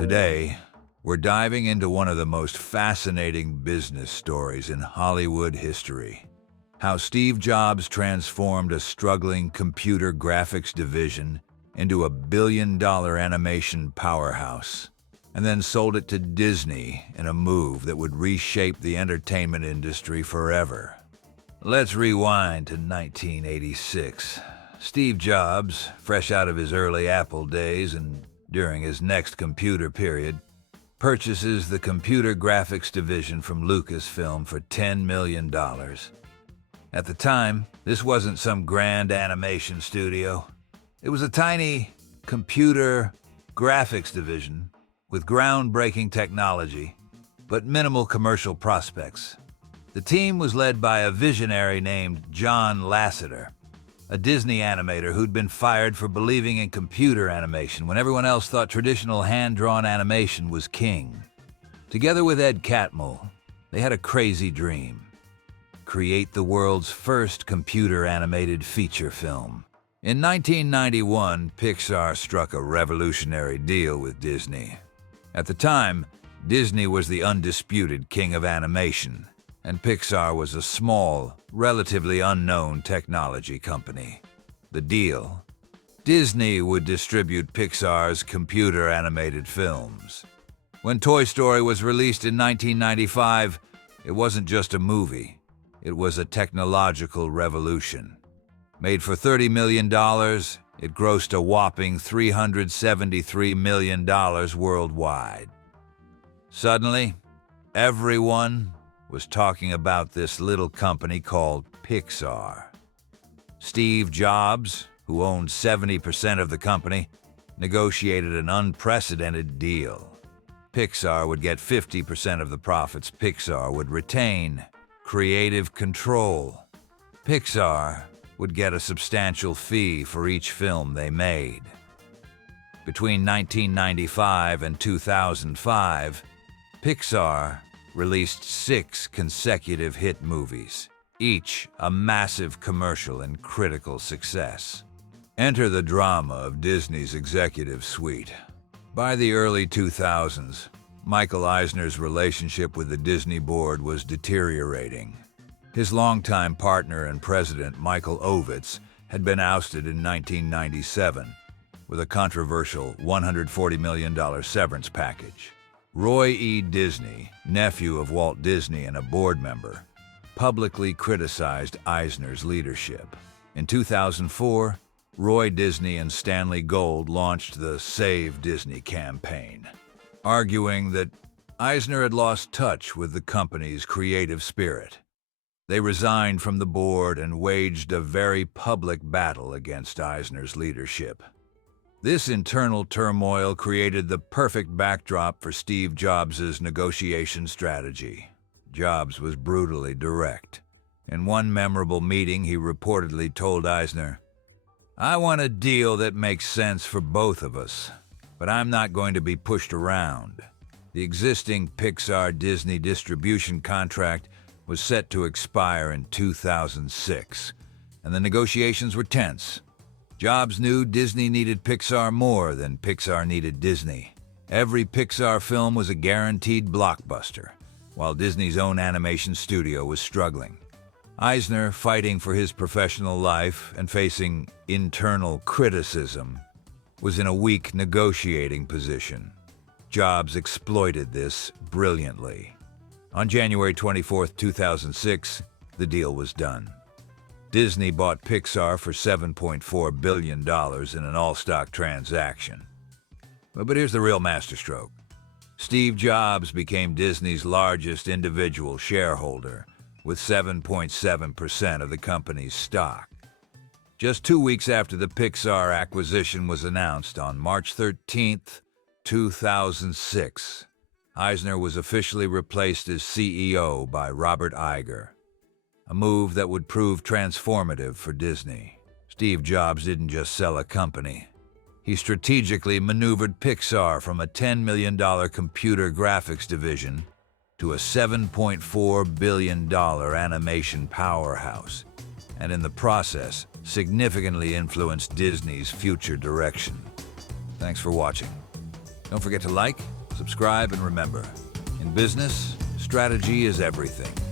Today, we're diving into one of the most fascinating business stories in Hollywood history. How Steve Jobs transformed a struggling computer graphics division into a billion-dollar animation powerhouse, and then sold it to Disney in a move that would reshape the entertainment industry forever. Let's rewind to 1986. Steve Jobs, fresh out of his early Apple days and during his next computer period, purchases the computer graphics division from Lucasfilm for $10 million. At the time, this wasn't some grand animation studio. It was a tiny computer graphics division with groundbreaking technology, but minimal commercial prospects. The team was led by a visionary named John Lasseter, a Disney animator who'd been fired for believing in computer animation when everyone else thought traditional hand-drawn animation was king. Together with Ed Catmull, they had a crazy dream: create the world's first computer-animated feature film. In 1991, Pixar struck a revolutionary deal with Disney. At the time, Disney was the undisputed king of animation, and Pixar was a small, relatively unknown technology company. The deal: Disney would distribute Pixar's computer-animated films. When Toy Story was released in 1995, it wasn't just a movie. It was a technological revolution. Made for $30 million, it grossed a whopping $373 million worldwide. Suddenly, everyone was talking about this little company called Pixar. Steve Jobs, who owned 70% of the company, negotiated an unprecedented deal. Pixar would get 50% of the profits. Pixar would retain creative control. Pixar would get a substantial fee for each film they made. Between 1995 and 2005, Pixar released 6 consecutive hit movies, each a massive commercial and critical success. Enter the drama of Disney's executive suite. By the early 2000s, Michael Eisner's relationship with the Disney board was deteriorating. His longtime partner and president, Michael Ovitz, had been ousted in 1997 with a controversial $140 million severance package. Roy E. Disney, nephew of Walt Disney and a board member, publicly criticized Eisner's leadership. In 2004, Roy Disney and Stanley Gold launched the Save Disney campaign, arguing that Eisner had lost touch with the company's creative spirit. They resigned from the board and waged a very public battle against Eisner's leadership. This internal turmoil created the perfect backdrop for Steve Jobs' negotiation strategy. Jobs was brutally direct. In one memorable meeting, he reportedly told Eisner, "I want a deal that makes sense for both of us, but I'm not going to be pushed around." The existing Pixar-Disney distribution contract was set to expire in 2006, and the negotiations were tense. Jobs knew Disney needed Pixar more than Pixar needed Disney. Every Pixar film was a guaranteed blockbuster, while Disney's own animation studio was struggling. Eisner, fighting for his professional life and facing internal criticism, was in a weak negotiating position. Jobs exploited this brilliantly. On January 24, 2006, the deal was done. Disney bought Pixar for $7.4 billion in an all-stock transaction. But here's the real masterstroke. Steve Jobs became Disney's largest individual shareholder, with 7.7% of the company's stock. Just 2 weeks after the Pixar acquisition was announced, on March 13, 2006, Eisner was officially replaced as CEO by Robert Iger, a move that would prove transformative for Disney. Steve Jobs didn't just sell a company. He strategically maneuvered Pixar from a $10 million computer graphics division to a $7.4 billion animation powerhouse, and in the process, significantly influenced Disney's future direction. Thanks for watching. Don't forget to like, subscribe, and remember, in business, strategy is everything.